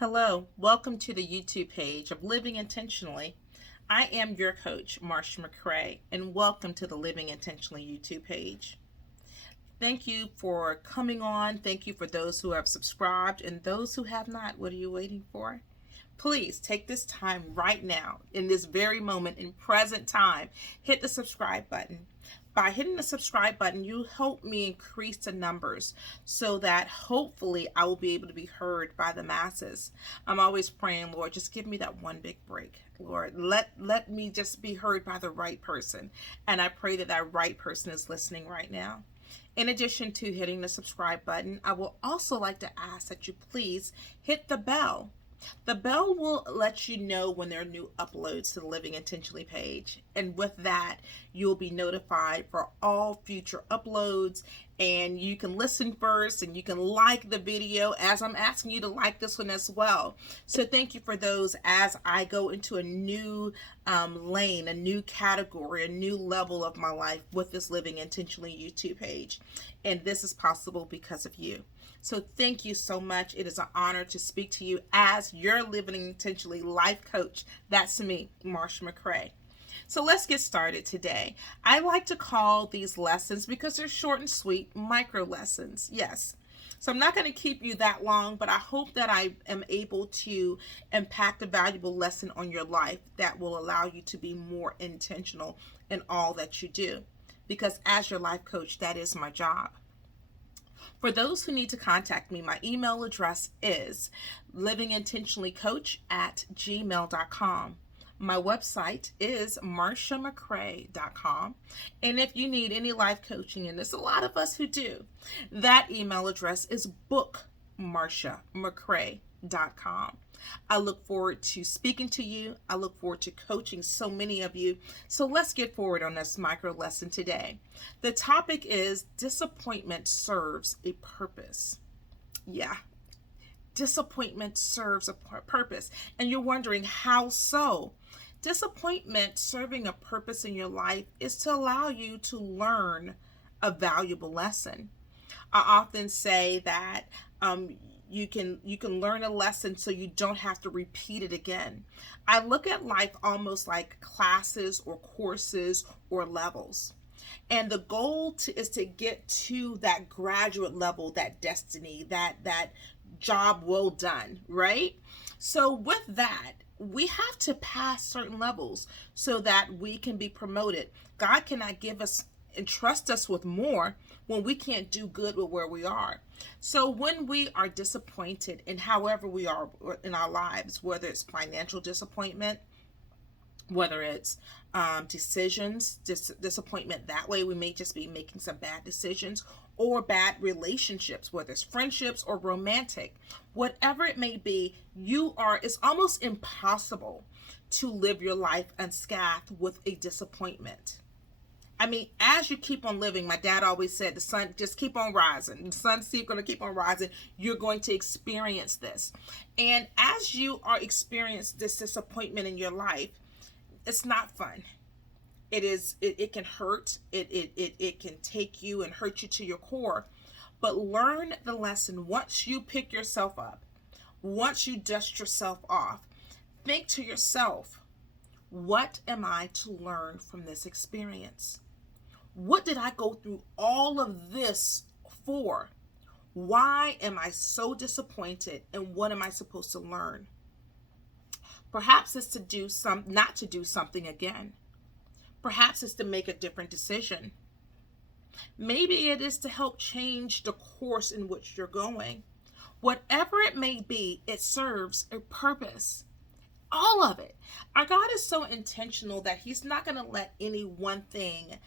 Hello, welcome to the YouTube page of Living Intentionally. I am your coach, Marsha McCray, and welcome to the Living Intentionally YouTube page. Thank you for coming on. Thank you for those who have subscribed and those who have not. What are you waiting for? Please take this time right now, in this very moment, in present time, hit the subscribe button. By hitting the subscribe button, you help me increase the numbers so that hopefully I will be able to be heard by the masses. I'm always praying, Lord, just give me that one big break. Lord, let me just be heard by the right person. And I pray that that right person is listening right now. In addition to hitting the subscribe button, I will also like to ask that you please hit the bell. The bell will let you know when there are new uploads to the Living Intentionally page. And with that, you'll be notified for all future uploads. And you can listen first and you can like the video as I'm asking you to like this one as well. So thank you for those as I go into a new lane, a new category, a new level of my life with this Living Intentionally YouTube page. And this is possible because of you. So thank you so much. It is an honor to speak to you as your Living Intentionally life coach. That's me, Marsha McCray. So let's get started today. I like to call these lessons, because they're short and sweet, micro lessons. Yes. So I'm not going to keep you that long, but I hope that I am able to impact a valuable lesson on your life that will allow you to be more intentional in all that you do. Because as your life coach, that is my job. For those who need to contact me, my email address is LivingIntentionallyCoach@gmail.com. My website is marshamccray.com. And if you need any life coaching, and there's a lot of us who do, that email address is bookmarshamccray.com. I look forward to speaking to you. I look forward to coaching so many of you. So let's get forward on this micro lesson today. The topic is disappointment serves a purpose. Yeah. Disappointment serves a purpose. And you're wondering, how so? Disappointment serving a purpose in your life is to allow you to learn a valuable lesson. I often say that you can learn a lesson so you don't have to repeat it again. I look at life almost like classes or courses or levels. And the goal is to get to that graduate level, that destiny, that job well done, right? So with that, we have to pass certain levels so that we can be promoted. God cannot give us and trust us with more when we can't do good with where we are. So when we are disappointed in however we are in our lives, whether it's financial disappointment, whether it's decisions, disappointment that way, we may just be making some bad decisions, or bad relationships, whether it's friendships or romantic, whatever it may be, it's almost impossible to live your life unscathed with a disappointment. I mean, as you keep on living, my dad always said, the sun just keep on rising. The sun's going to keep on rising. You're going to experience this. And as you are experiencing this disappointment in your life, it's not fun. It can hurt. It can take you and hurt you to your core. But learn the lesson. Once you pick yourself up, once you dust yourself off, think to yourself, what am I to learn from this experience? What did I go through all of this for? Why am I so disappointed, and what am I supposed to learn? Perhaps it's not to do something again. Perhaps it's to make a different decision. Maybe it is to help change the course in which you're going. Whatever it may be, it serves a purpose. All of it. Our God is so intentional that He's not going to let any one thing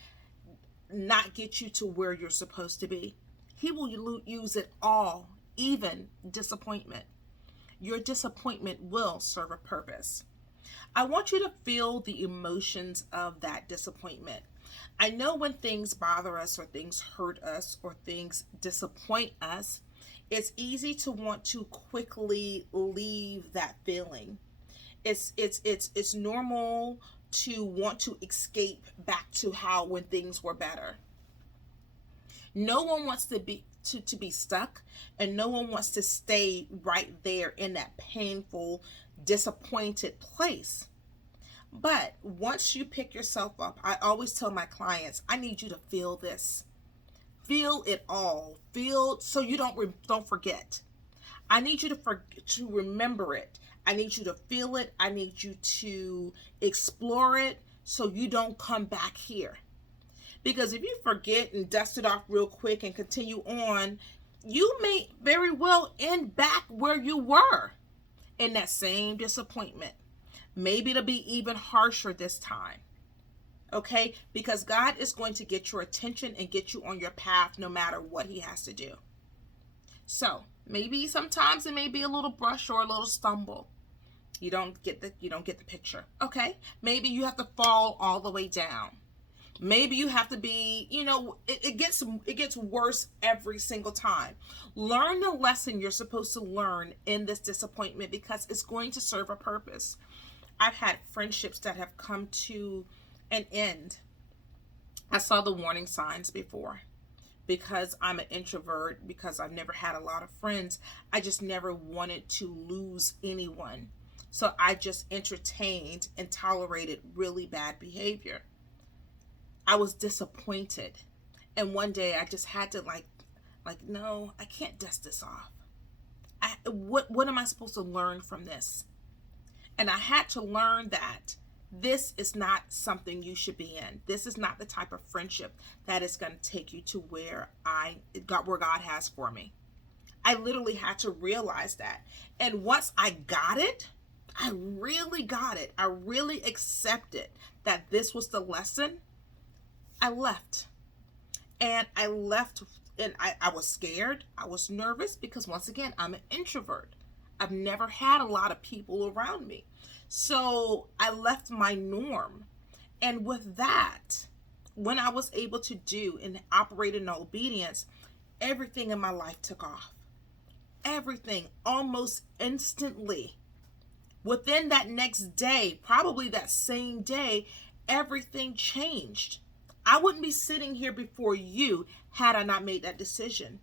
not get you to where you're supposed to be. He will use it all, even disappointment. Your disappointment will serve a purpose. I want you to feel the emotions of that disappointment. I know when things bother us, or things hurt us, or things disappoint us, it's easy to want to quickly leave that feeling. It's normal to want to escape back to when things were better. No one wants to to be stuck, and no one wants to stay right there in that painful, disappointed place. But once you pick yourself up, I always tell my clients, I need you to feel this. Feel it all. Feel so you don't forget. I need you to remember it. I need you to feel it. I need you to explore it so you don't come back here. Because if you forget and dust it off real quick and continue on, you may very well end back where you were in that same disappointment. Maybe it'll be even harsher this time. Okay? Because God is going to get your attention and get you on your path no matter what he has to do. So, maybe sometimes it may be a little brush or a little stumble. You don't get the picture. Okay? Maybe you have to fall all the way down. Maybe you have to be, it gets worse every single time. Learn the lesson you're supposed to learn in this disappointment because it's going to serve a purpose. I've had friendships that have come to an end. I saw the warning signs before. Because I'm an introvert, because I've never had a lot of friends, I just never wanted to lose anyone. So I just entertained and tolerated really bad behavior. I was disappointed. And one day I just had to no, I can't dust this off. What am I supposed to learn from this? And I had to learn that this is not something you should be in. This is not the type of friendship that is going to take you to where God has for me. I literally had to realize that. And once I got it, I really got it. I really accepted that this was the lesson. I left. And I left and I was scared. I was nervous because once again, I'm an introvert. I've never had a lot of people around me. So I left my norm. And with that, when I was able to do and operate in obedience, everything in my life took off. Everything, almost instantly. Within that next day, probably that same day, everything changed. I wouldn't be sitting here before you had I not made that decision.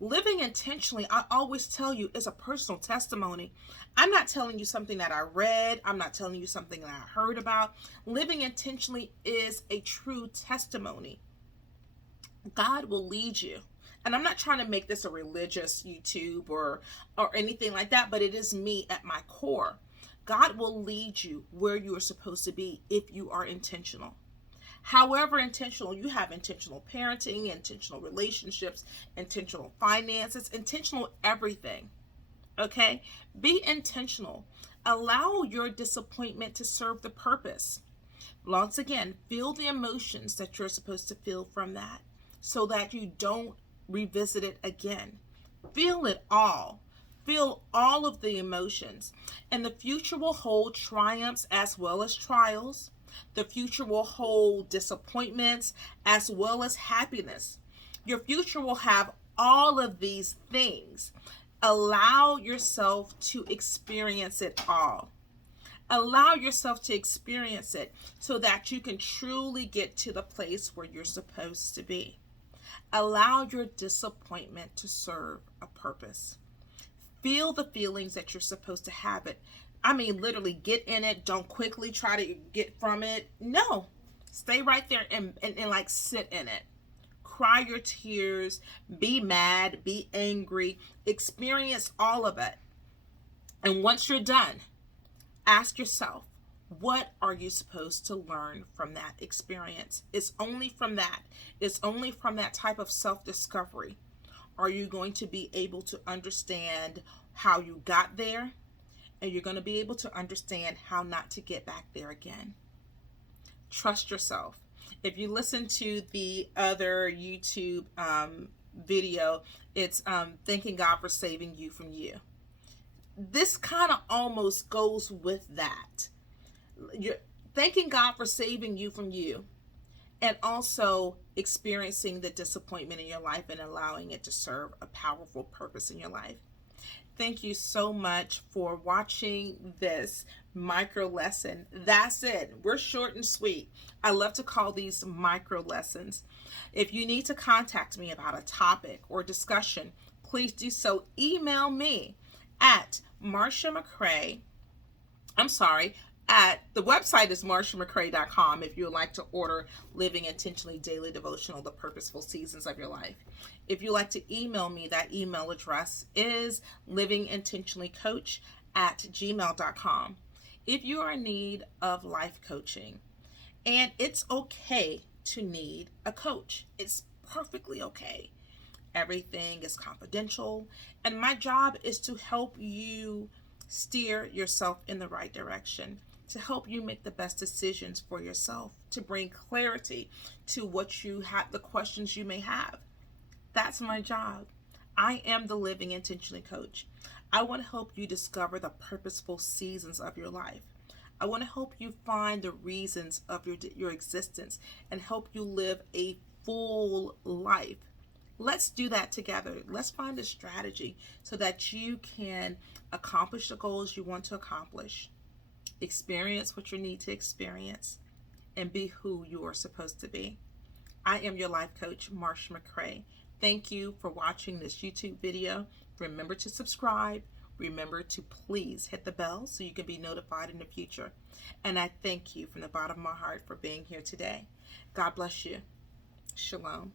Living intentionally, I always tell you, is a personal testimony. I'm not telling you something that I read. I'm not telling you something that I heard about. Living intentionally is a true testimony. God will lead you. And I'm not trying to make this a religious YouTube or anything like that, but it is me at my core. God will lead you where you are supposed to be if you are intentional. However intentional, you have intentional parenting, intentional relationships, intentional finances, intentional everything. Okay? Be intentional. Allow your disappointment to serve the purpose. Once again, feel the emotions that you're supposed to feel from that so that you don't revisit it again. Feel it all. Feel all of the emotions. And the future will hold triumphs as well as trials. The future will hold disappointments as well as happiness. Your future will have all of these things. Allow yourself to experience it all. Allow yourself to experience it so that you can truly get to the place where you're supposed to be. Allow your disappointment to serve a purpose. Feel the feelings that you're supposed to have it. I mean, literally get in it. Don't quickly try to get from it. No, stay right there and like sit in it. Cry your tears, be mad, be angry, experience all of it. And once you're done, ask yourself, what are you supposed to learn from that experience? It's only from that. It's only from that type of self-discovery. Are you going to be able to understand how you got there? And you're going to be able to understand how not to get back there again. Trust yourself. If you listen to the other YouTube video, it's thanking God for saving you from you. This kind of almost goes with that. You're thanking God for saving you from you, and also experiencing the disappointment in your life and allowing it to serve a powerful purpose in your life. Thank you so much for watching this micro lesson. That's it. We're short and sweet. I love to call these micro lessons. If you need to contact me about a topic or discussion, please do so. Email me at Marsha McCray. At the website is marshamccray.com if you would like to order Living Intentionally Daily Devotional, The Purposeful Seasons of Your Life. If you'd like to email me, that email address is LivingIntentionallyCoach@gmail.com. If you are in need of life coaching, and it's okay to need a coach, it's perfectly okay. Everything is confidential, and my job is to help you steer yourself in the right direction, to help you make the best decisions for yourself, to bring clarity to what you have, the questions you may have. That's my job. I am the Living Intentionally Coach. I want to help you discover the purposeful seasons of your life. I want to help you find the reasons of your existence and help you live a full life. Let's do that together. Let's find a strategy so that you can accomplish the goals you want to accomplish, experience what you need to experience, and be who you are supposed to be. I am your life coach, Marsha McCray. Thank you for watching this YouTube video. Remember to subscribe. Remember to please hit the bell so you can be notified in the future. And I thank you from the bottom of my heart for being here today. God bless you. Shalom.